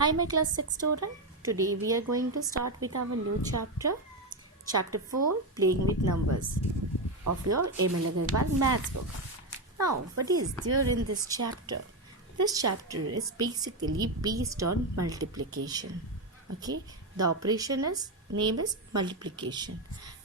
Hi, my class 6 student. Today we are going to start with our new chapter, Chapter 4, Playing with Numbers of your Emil Agarwal Maths book. Now, what is there in this chapter? This chapter is basically based on multiplication. Okay, the operation name is multiplication.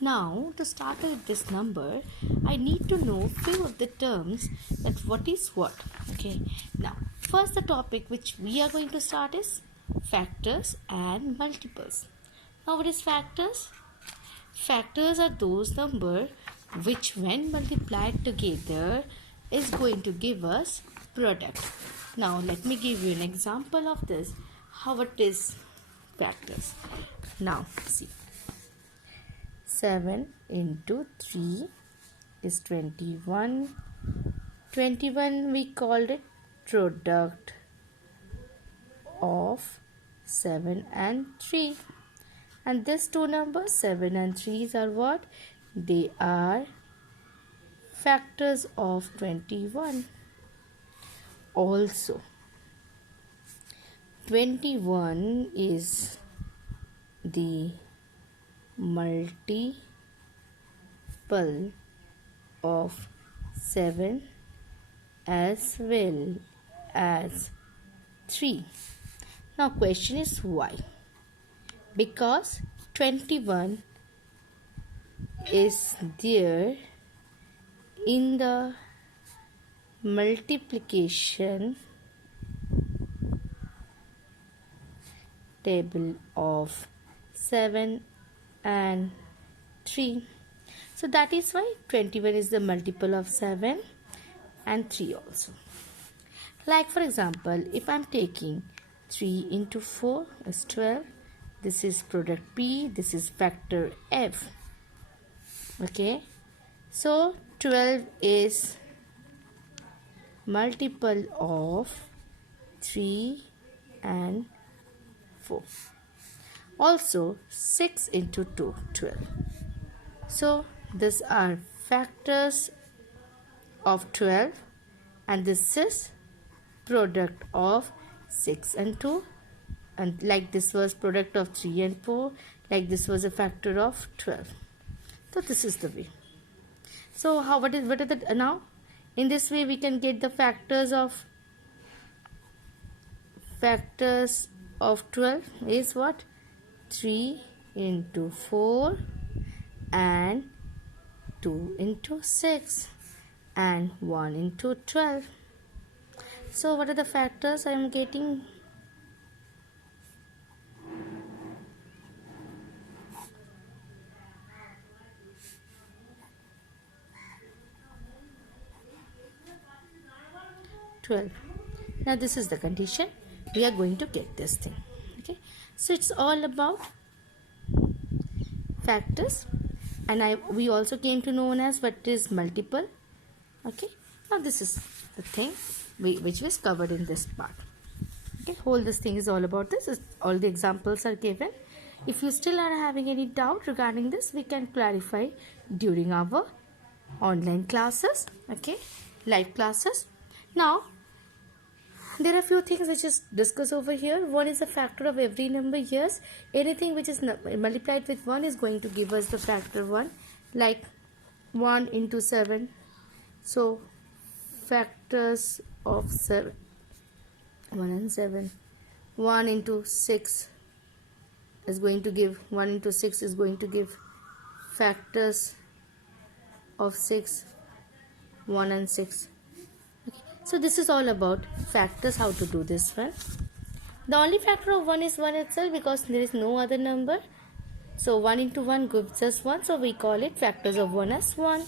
Now, to start with this number, I need to know few of the terms that what is what. Okay, now first the topic which we are going to start is factors and multiples. Now, what is factors? Factors are those numbers which when multiplied together is going to give us product. Now let me give you an example of this, how it is factors. Now see, 7 into 3 is 21. 21 we called it product of 7 and 3. And these two numbers 7 and 3 are what? They are factors of 21. Also 21 is the multiple of 7 as well as 3. Now question is why? Because 21 is there in the multiplication table of 7 and 3. So that is why 21 is the multiple of 7 and 3 also. Like for example, if I am taking 3 into 4 is 12. This is product P, this is factor F. Okay, so 12 is multiple of 3 and 4. Also 6 into 2, 12. So these are factors of 12 and this is product of 6 and 2. And like this was product of 3 and 4, like this was a factor of 12. So this is the way. So what are the now? In this way we can get the factors of 12 is what? 3 into 4 and 2 into 6 and 1 into 12. So what are the factors I am getting? Now this is the condition we are going to get this thing. Okay, so it's all about factors, and we also came to know as what is multiple. Okay, now this is the thing which was covered in this part. Okay, whole this thing is all about this. All the examples are given. If you still are having any doubt regarding this, we can clarify during our online classes. Okay, live classes. Now there are few things which is discussed over here. One is the factor of every number. Yes, anything which is multiplied with 1 is going to give us the factor 1, like 1 into 7. So factors of 7, 1 and 7. 1 into 6 is going to give 1 into 6 is going to give factors of 6, 1 and 6. So this is all about factors, how to do this one. The only factor of 1 is 1 itself because there is no other number. So 1 into 1 gives us 1. So we call it factors of 1 as 1.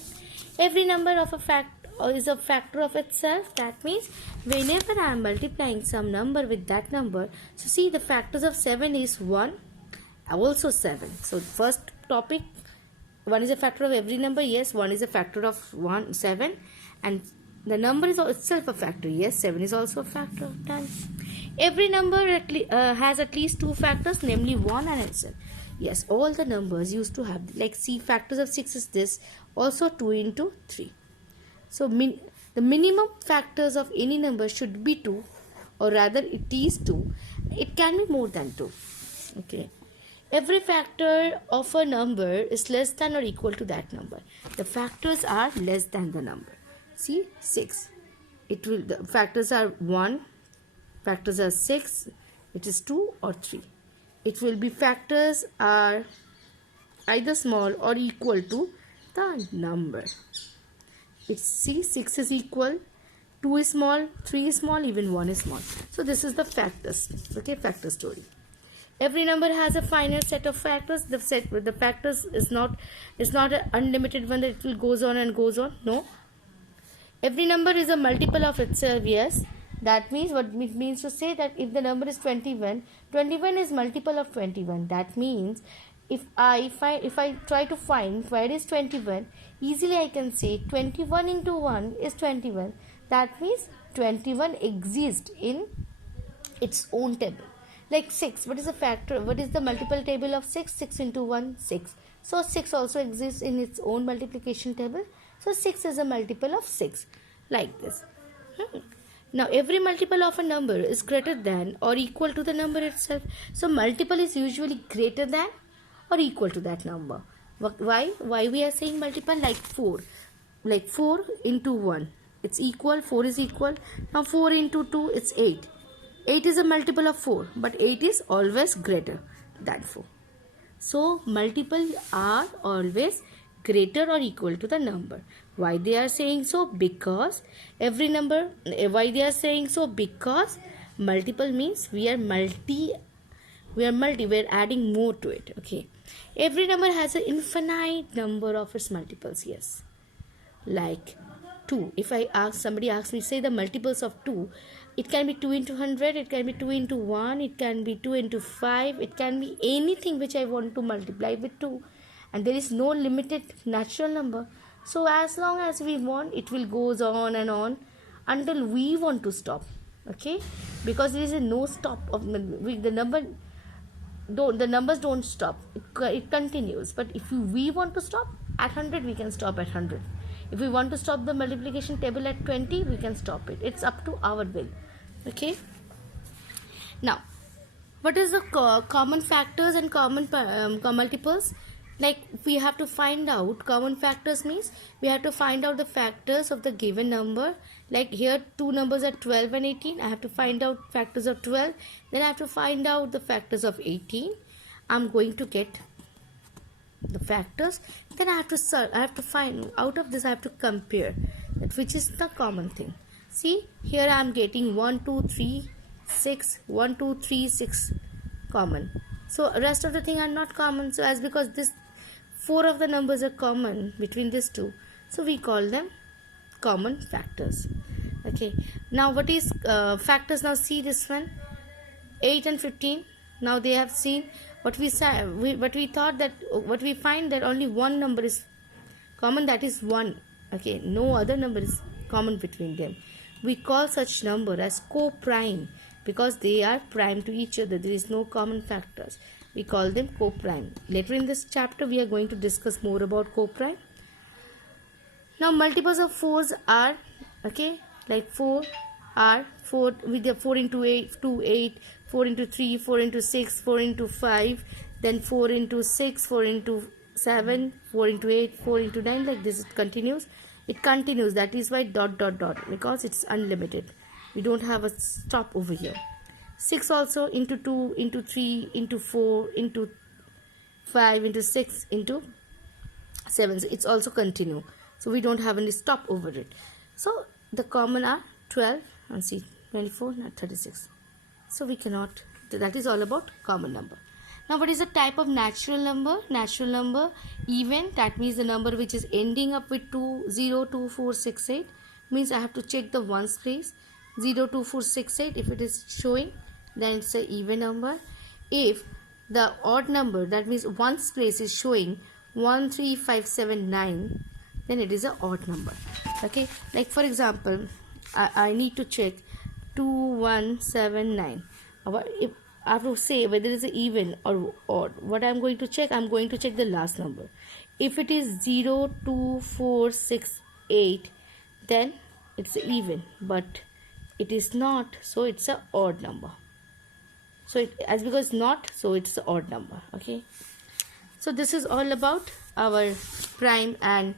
Every number of a is a factor of itself. That means whenever I am multiplying some number with that number. So see, the factors of 7 is 1, also 7. So first topic, 1 is a factor of every number. Yes, 1 is a factor of 7, and the number is itself a factor. Yes, 7 is also a factor of times. Every number has at least 2 factors, namely 1 and itself. Yes, all the numbers used to have, like see, factors of 6 is this, also 2 into 3. So the minimum factors of any number should be 2 or rather it is 2, it can be more than 2. Okay. Every factor of a number is less than or equal to that number. The factors are less than the number. See, 6. The factors are 1, factors are 6, it is 2 or 3. It will be factors are either small or equal to the number. It's see, 6 is equal, 2 is small, 3 is small, even 1 is small. So this is the factors. Okay, factor story. Every number has a finite set of factors. The factors is not an unlimited one that it will goes on and goes on. No. Every number is a multiple of itself. Yes. That means what it means to say that if the number is 21, 21 is multiple of 21. That means if I try to find where is 21, easily I can say 21 into 1 is 21. That means 21 exists in its own table. Like 6, what is the factor? What is the multiple table of 6? 6 into 1, 6. So 6 also exists in its own multiplication table. So 6 is a multiple of 6. Like this. Now every multiple of a number is greater than or equal to the number itself. So multiple is usually greater than or equal to that number. Why? Why we are saying multiple? Like 4. Like 4 into 1. It's equal. 4 is equal. Now 4 into 2, it's 8. 8 is a multiple of 4, but 8 is always greater than 4. So, multiples are always greater or equal to the number. Why they are saying so? Because every number, why they are saying so? Because multiple means we are adding more to it. Okay. Every number has an infinite number of its multiples. Yes. Like 2. If somebody asks me, say the multiples of 2, it can be 2 into 100, it can be 2 into 1, it can be 2 into 5, it can be anything which I want to multiply with 2. And there is no limited natural number. So as long as we want, it will goes on and on until we want to stop. Okay? Because there is no stop of the numbers don't stop. It continues. But if we want to stop at 100, we can stop at 100. If we want to stop the multiplication table at 20, we can stop it. It's up to our will. Okay. Now, what is the common factors and common multiples? Like we have to find out common factors means we have to find out the factors of the given number. Like here 2 numbers are 12 and 18. I have to find out factors of 12. Then I have to find out the factors of 18. I'm going to get the factors. Then I have to find out of this. I have to compare that which is the common thing. See, here I am getting 1 2 3 6 1 2 3 6 common. So rest of the thing are not common. So as because this 4 of the numbers are common between these two, so we call them common factors. Okay. Now what is factors? Now see this one, 8 and 15. Now they have seen what we thought that what we find that only one number is common, that is 1. Okay, no other number is common between them. We call such number as co-prime because they are prime to each other. There is no common factors. We call them co-prime. Later in this chapter we are going to discuss more about co-prime. Now multiples of 4s are, okay, like 4 are 4 with the 4 into 8 to 8, 4 into 3, 4 into 6, 4 into 5, then 4 into 6, 4 into 7, 4 into 8, 4 into 9, like this it continues. It continues, that is why ... because it's unlimited. We don't have a stop over here. 6 also into 2, into 3, into 4, into 5, into 6, into 7. So it's also continue. So we don't have any stop over it. So the common are 12 and see 24, not 36. So we cannot, that is all about common number. Now what is the type of natural number? Natural number, even, that means the number which is ending up with 2, 0, 2, 4, 6, 8. Means I have to check the ones place. 0, 2, 4, 6, 8. If it is showing, then it's an even number. If the odd number, that means ones place is showing 1, 3, 5, 7, 9, then it is an odd number. Okay, like for example, I need to check 2, 1, 7, 9. If I have to say whether it is even or odd, what I am going to check? I am going to check the last number. If it is 0, 2, 4, 6, 8, then it's even. But it is not, so it's a odd number. So as because not, so it's an odd number. Okay, so this is all about our prime and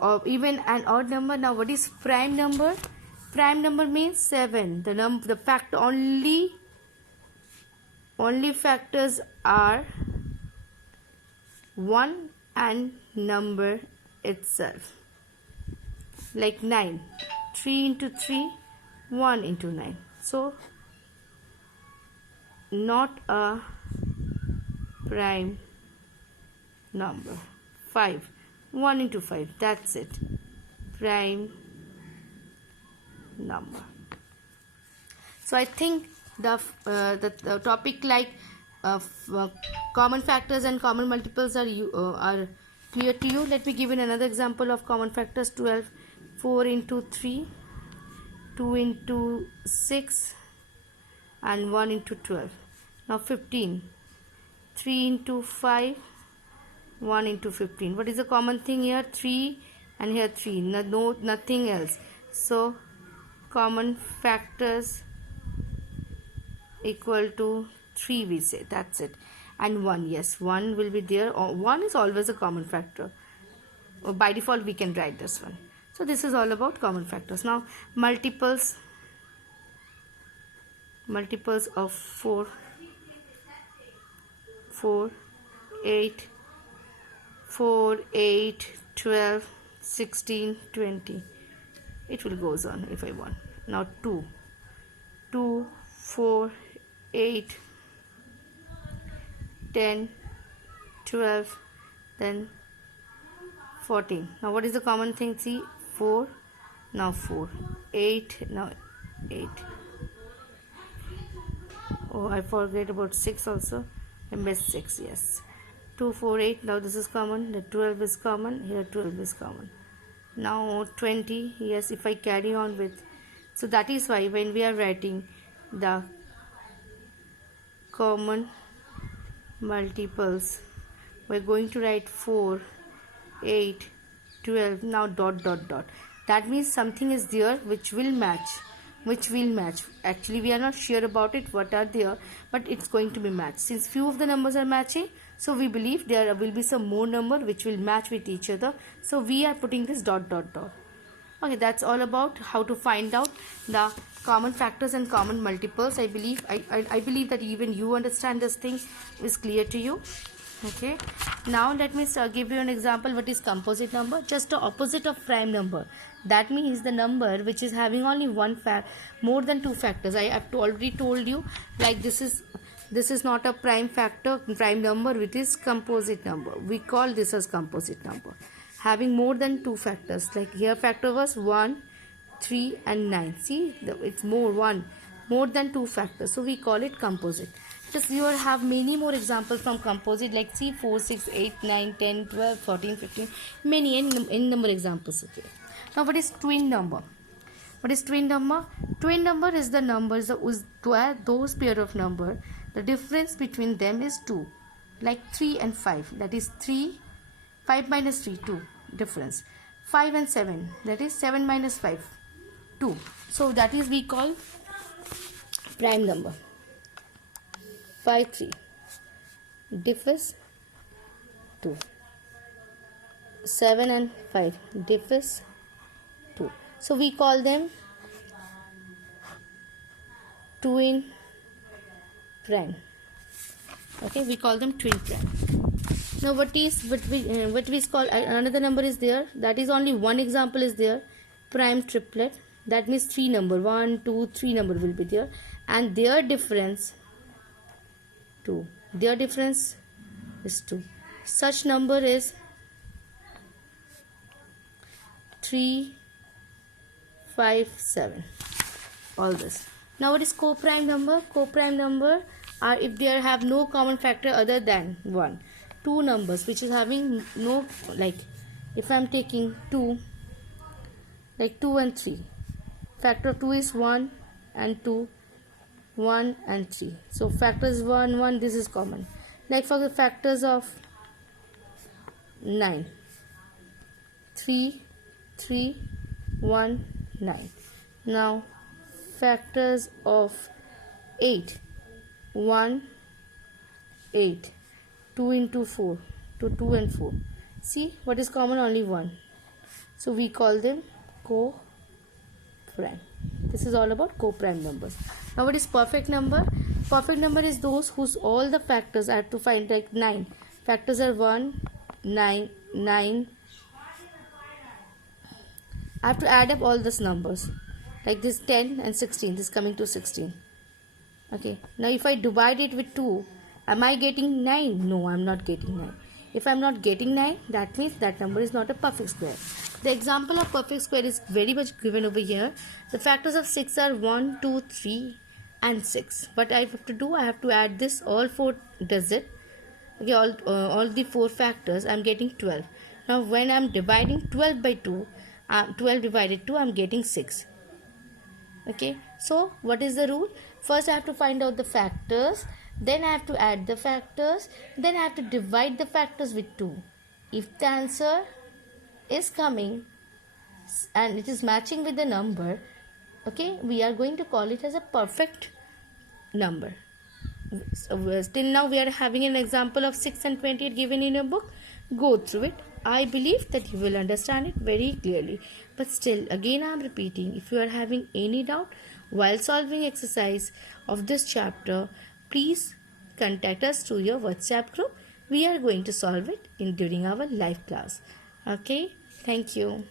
or even an odd number. Now what is prime number? Prime number means 7. The fact only factors are 1 and number itself. Like 9, 3 into 3, 1 into 9. So not a prime number. 5, 1 into 5, that's it, prime number. So I think the topic like common factors and common multiples are clear to you. Let me give you another example of common factors. 12, 4 into 3, 2 into 6 and 1 into 12. Now 15, 3 into 5, 1 into 15. What is the common thing here? 3 and here 3, no nothing else. So common factors equal to 3, we say, that's it. And 1, yes, 1 will be there. 1 is always a common factor. By default we can write this one. So this is all about common factors. Now multiples of 4, 8, 12, 16, 20. It will goes on if I want. Now 2, 4, 8, 10, 12, then 14. Now what is the common thing? See, 4, now 4, 8, now 8. Oh, I forget about 6 also. I missed 6, yes. 2, 4, 8, now this is common. The 12 is common, here 12 is common. Now 20, yes, if I carry on with. So that is why when we are writing the common multiples, we're going to write 4, 8, 12, now dot dot dot. That means something is there which will match. Actually we are not sure about it, what are there, but it's going to be matched. Since few of the numbers are matching, so we believe there will be some more number which will match with each other. So we are putting this dot dot dot. Okay, that's all about how to find out the common factors and common multiples. I believe that even you understand this thing is clear to you. Okay, now let me give you an example. What is composite number? Just the opposite of prime number. That means the number which is having only one more than 2 factors. I have already told you, like this is not a prime number, it is composite number. We call this as composite number, having more than 2 factors. Like here factor was 1, 3 and 9. See, it's more than 2 factors, so we call it composite. Just you will have many more examples from composite, like see 4, 6, 8, 9, 10, 12, 14, 15, many n number examples. Okay. Now what is twin number? Twin number is the numbers, those pair of number, the difference between them is 2, like 3 and 5, that is 5 minus 3, 2 difference. 5 and 7, that is 7 minus 5, 2. So that is we call prime number. 5, 3 differs 2. 7 and 5 differs 2. So we call them twin prime. Okay, we call them twin prime. Now what we call another number is there, that is only one example is there, prime triplet. That means 3 number, 1, 2, 3 number will be there, and their difference 2. Their difference is 2. Such number is 3, 5, 7. All this. Now what is co-prime number? Co-prime number are if they have no common factor other than 1. 2 numbers which is having no, like if I am taking 2, like 2 and 3. Factor of 2 is 1 and 2, 1 and 3. So factors 1, 1, this is common. Like for the factors of 9, 3, 3, 1, 9. Now factors of 8. 1, 8. 2 into 4. To 2 and 4. See what is common? Only 1. So we call them co-prime. This is all about co-prime numbers. Now what is perfect number? Perfect number is those whose all the factors I have to find, like 9. Factors are 1, 9, 9. I have to add up all these numbers. Like this 10 and 16. This is coming to 16. Okay. Now if I divide it with 2, am I getting 9? No, I am not getting 9. If I am not getting 9, that means that number is not a perfect square. The example of perfect square is very much given over here. The factors of 6 are 1, 2, 3 and 6. What I have to do, I have to add this all 4 digits. Okay, all the 4 factors, I am getting 12. Now when I am dividing 12 by 2, 12 divided 2, I am getting 6. Okay, so what is the rule? First I have to find out the factors, then I have to add the factors, then I have to divide the factors with 2. If the answer is coming and it is matching with the number, okay, we are going to call it as a perfect number. So, till now we are having an example of 6 and 28 given in your book. Go through it. I believe that you will understand it very clearly. But still, again I am repeating, if you are having any doubt while solving exercise of this chapter, please contact us through your WhatsApp group. We are going to solve it during our live class. Okay, thank you.